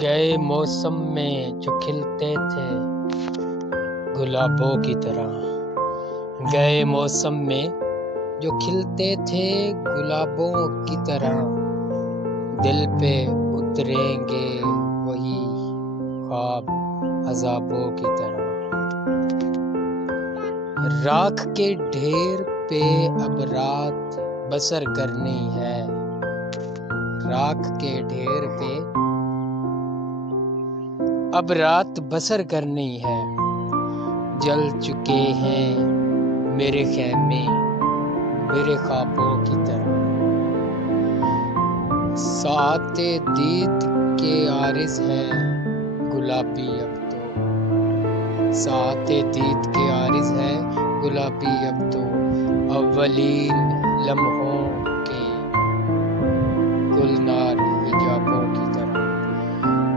گئے موسم میں جو کھلتے تھے گلابوں کی طرح، گئے موسم میں جو کھلتے تھے گلابوں کی طرح، دل پہ اتریں گے وہی خواب عذابوں کی طرح۔ راکھ کے ڈھیر پہ اب رات بسر کرنی ہے، راکھ کے ڈھیر پہ اب رات بسر کرنی ہے، جل چکے ہیں میرے خیمے میرے خوابوں کی طرح۔ ساعت دید کے عارض ہیں گلابی اب تو، ساعت دید کے عارض ہیں گلابی اب تو، اولین لمحوں کے گلنار حجابوں کی طرح۔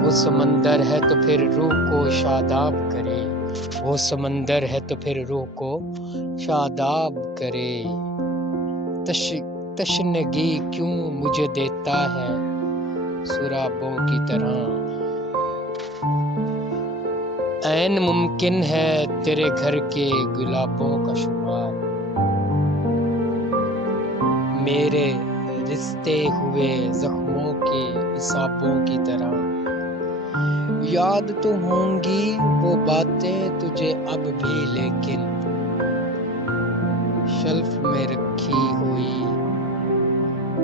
وہ سمندر ہے تو پھر روح کو شاداب کرے، وہ سمندر ہے تو پھر روح کو شاداب کرے۔ تشنگی کیوں مجھے دیتا ہے سرابوں کی طرح۔ عین ممکن ہے تیرے گھر کے گلابوں کا شمار، میرے رستے ہوئے زخموں کے حسابوں کی طرح۔ یاد تو ہوں گی وہ باتیں تجھے اب بھی، لیکن شیلف میں رکھی ہوئی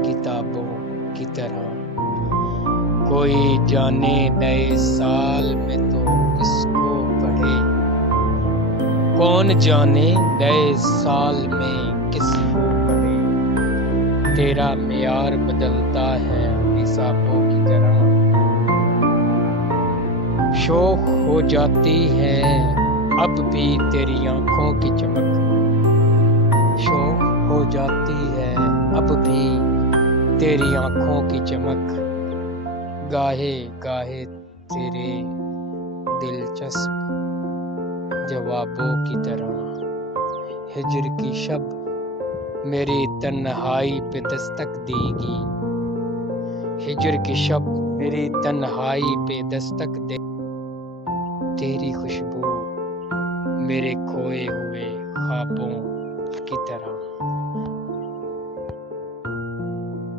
کتابوں کی طرح۔ کوئی جانے نئے سال میں تو کس کو پڑھے، کون جانے نئے سال میں کس کو پڑھے۔ تیرا معیار بدلتا ہے حسابوں کی طرح، شوخ ہو جاتی ہے اب بھی تیری آنکھوں کی چمک، شوخ ہو جاتی ہے اب بھی تیری آنکھوں کی چمک۔ گاہے گاہے تیرے دلچسپ جوابوں کی طرح، ہجر کی شب میری تنہائی پہ دستک دے گی، ہجر کی شب میری تنہائی پہ دستک دے، تیری خوشبو میرے کھوئے ہوئے خوابوں کی طرح۔